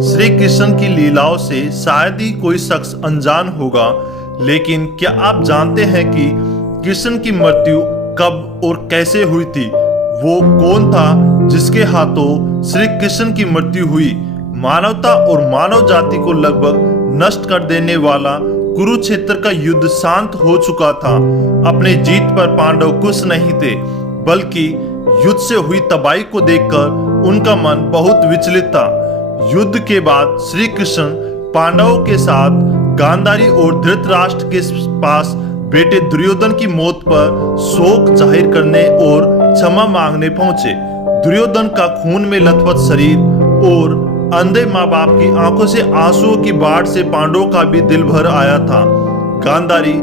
श्री कृष्ण की लीलाओं से शायद ही कोई शख्स अनजान होगा, लेकिन क्या आप जानते हैं कि कृष्ण की मृत्यु कब और कैसे हुई थी? वो कौन था जिसके हाथों श्री कृष्ण की मृत्यु हुई? मानवता और मानव जाति को लगभग नष्ट कर देने वाला कुरुक्षेत्र का युद्ध शांत हो चुका था। अपने जीत पर पांडव खुश नहीं थे, बल्कि युद्ध से हुई तबाही को देखकर उनका मन बहुत विचलित था। युद्ध के बाद श्री कृष्ण पांडवों के साथ गांधारी और धृतराष्ट्र के पास बेटे दुर्योधन की मौत पर शोक जाहिर करने और क्षमा मांगने पहुंचे। दुर्योधन का खून में लथपथ शरीर और अंधे माँ बाप की आंखों से आंसुओं की बाढ़ से पांडवों का भी दिल भर आया था। गांधारी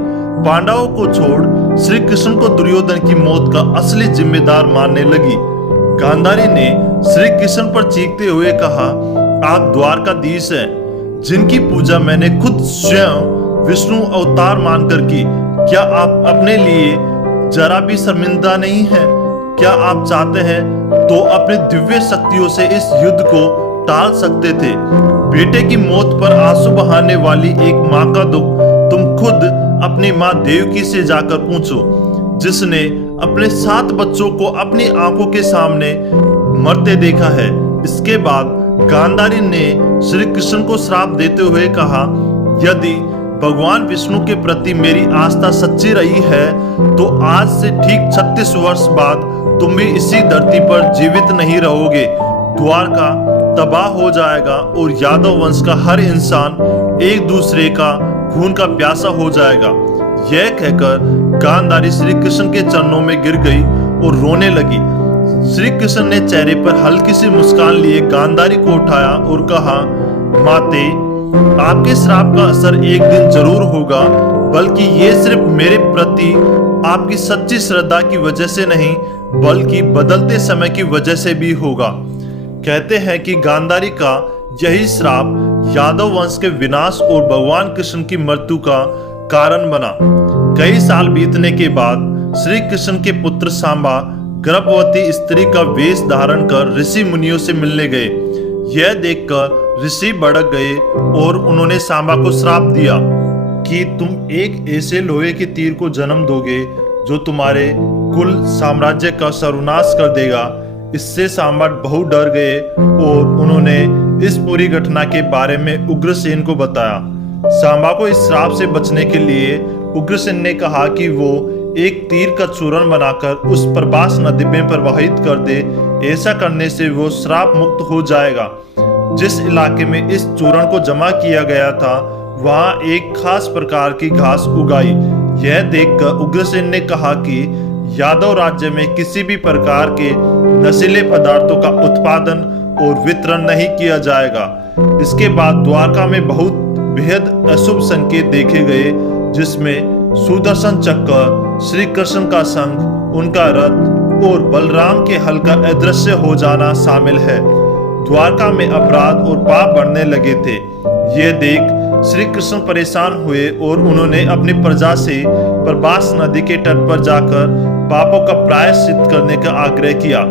पांडवों को छोड़ श्री कृष्ण को दुर्योधन की मौत का असली जिम्मेदार मानने लगी। गांधारी ने श्री कृष्ण पर चीखते हुए कहा, आप द्वारकाधीश हैं, जिनकी पूजा मैंने खुद स्वयं विष्णु अवतार मानकर की। क्या आप अपने लिए जरा भी शर्मिंदा नहीं हैं? क्या आप चाहते हैं तो अपनी दिव्य शक्तियों से इस युद्ध को टाल सकते थे। बेटे की मौत पर आंसू बहाने वाली एक माँ का दुख तुम खुद अपनी माँ देवकी से जाकर पूछो, जिसने अपने 7 बच्चों को अपनी आंखों के सामने मरते देखा है। इसके बाद गांधारी ने श्री कृष्ण को श्राप देते हुए कहा, यदि भगवान विष्णु के प्रति मेरी आस्था सच्ची रही है तो आज से ठीक 36 वर्ष बाद तुम भी इसी धरती पर जीवित नहीं रहोगे। द्वारका तबाह हो जाएगा और यादव वंश का हर इंसान एक दूसरे का खून का प्यासा हो जाएगा। यह कहकर गांधारी श्री कृष्ण के चरणों में गिर गई और रोने लगी। श्री कृष्ण ने चेहरे पर हल्की सी मुस्कान लिए गांधारी को उठाया और कहा, माते, आपके श्राप का असर एक दिन जरूर होगा, बल्कि ये सिर्फ मेरे प्रति आपकी सच्ची श्रद्धा की वजह से नहीं, बल्कि बदलते समय की वजह से भी होगा। कहते हैं कि गांधारी का यही श्राप यादव वंश के विनाश और भगवान कृष्ण की मृत्यु का कारण बना। कई साल बीतने के बाद श्री कृष्ण के पुत्र सांबा गर्भवती स्त्री का वेश धारण कर ऋषि मुनियों से मिलने गए। यह देखकर ऋषि भड़क गए और उन्होंने सांबा को श्राप दिया कि तुम एक ऐसे लोहे के तीर को जन्म दोगे जो तुम्हारे कुल साम्राज्य का सर्वनाश कर देगा। इससे सांबा बहुत डर गए और उन्होंने इस पूरी घटना के बारे में उग्रसेन को बताया। सांबा को इस श्राप से बचने के लिए उग्रसेन ने कहा कि वो एक तीर का चूर्ण बनाकर उस प्रभास नदी में प्रवाहित कर दे। ऐसा करने से वो श्राप मुक्त हो जाएगा। जिस इलाके में इस चूर्ण को जमा किया गया था वहां एक खास प्रकार की घास उगाई। यह देखकर उग्रसेन ने कहा कि यादव राज्य में किसी भी प्रकार के नशीले पदार्थों का उत्पादन और वितरण नहीं किया जाएगा। इसके बाद द्वारका में बहुत बेहद अशुभ संकेत देखे गए, जिसमें सुदर्शन चक्र, श्री कृष्ण का शंख, उनका रथ और बलराम के हल का अदृश्य हो जाना शामिल है। द्वारका में अपराध और पाप बढ़ने लगे थे। यह देख श्री कृष्ण परेशान हुए और उन्होंने अपनी प्रजा से प्रभास नदी के तट पर जाकर पापों का प्रायश्चित करने का आग्रह किया।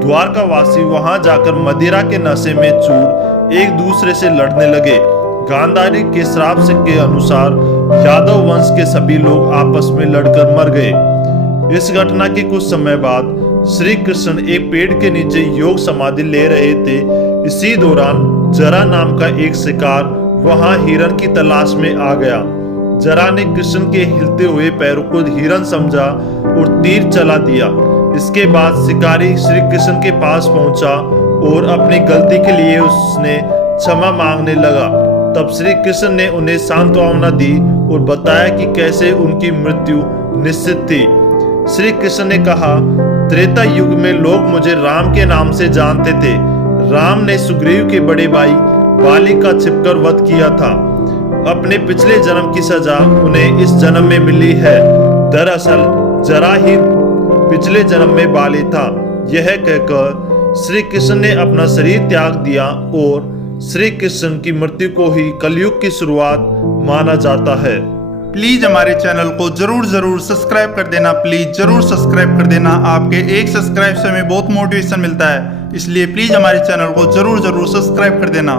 द्वारका वासी वहां जाकर मदिरा के नशे में चूर एक दूसरे से लड़ने लगे। गांधारी के श्राप से के अनुसार यादव वंश के सभी लोग आपस में लड़कर मर गए। इस घटना के कुछ समय बाद श्री कृष्ण एक पेड़ के नीचे योग समाधि ले रहे थे। इसी दौरान जरा नाम का एक शिकार वहां हिरण की तलाश में आ गया। जरा ने कृष्ण के हिलते हुए पैरों को हिरण समझा और तीर चला दिया। इसके बाद शिकारी श्री कृष्ण के पास पहुंचा और अपनी गलती के लिए उसने क्षमा मांगने लगा। तब श्री कृष्ण ने उन्हें सांत्वना दी और बताया कि कैसे उनकी मृत्यु निश्चित थी। श्री कृष्ण ने कहा, त्रेता युग में लोग मुझे राम के नाम से जानते थे। राम ने सुग्रीव के बड़े भाई बाली का छिपकर वध किया था। अपने पिछले जन्म की सजा उन्हें इस जन्म में मिली है। दरअसल जरा ही पिछले जन्म में बाली था। यह कहकर श्री कृष्ण ने अपना शरीर त्याग दिया और श्री कृष्ण की मृत्यु को ही कलयुग की शुरुआत माना जाता है। प्लीज हमारे चैनल को जरूर सब्सक्राइब कर देना। प्लीज जरूर सब्सक्राइब कर देना। आपके एक सब्सक्राइब से हमें बहुत मोटिवेशन मिलता है, इसलिए प्लीज हमारे चैनल को जरूर सब्सक्राइब कर देना।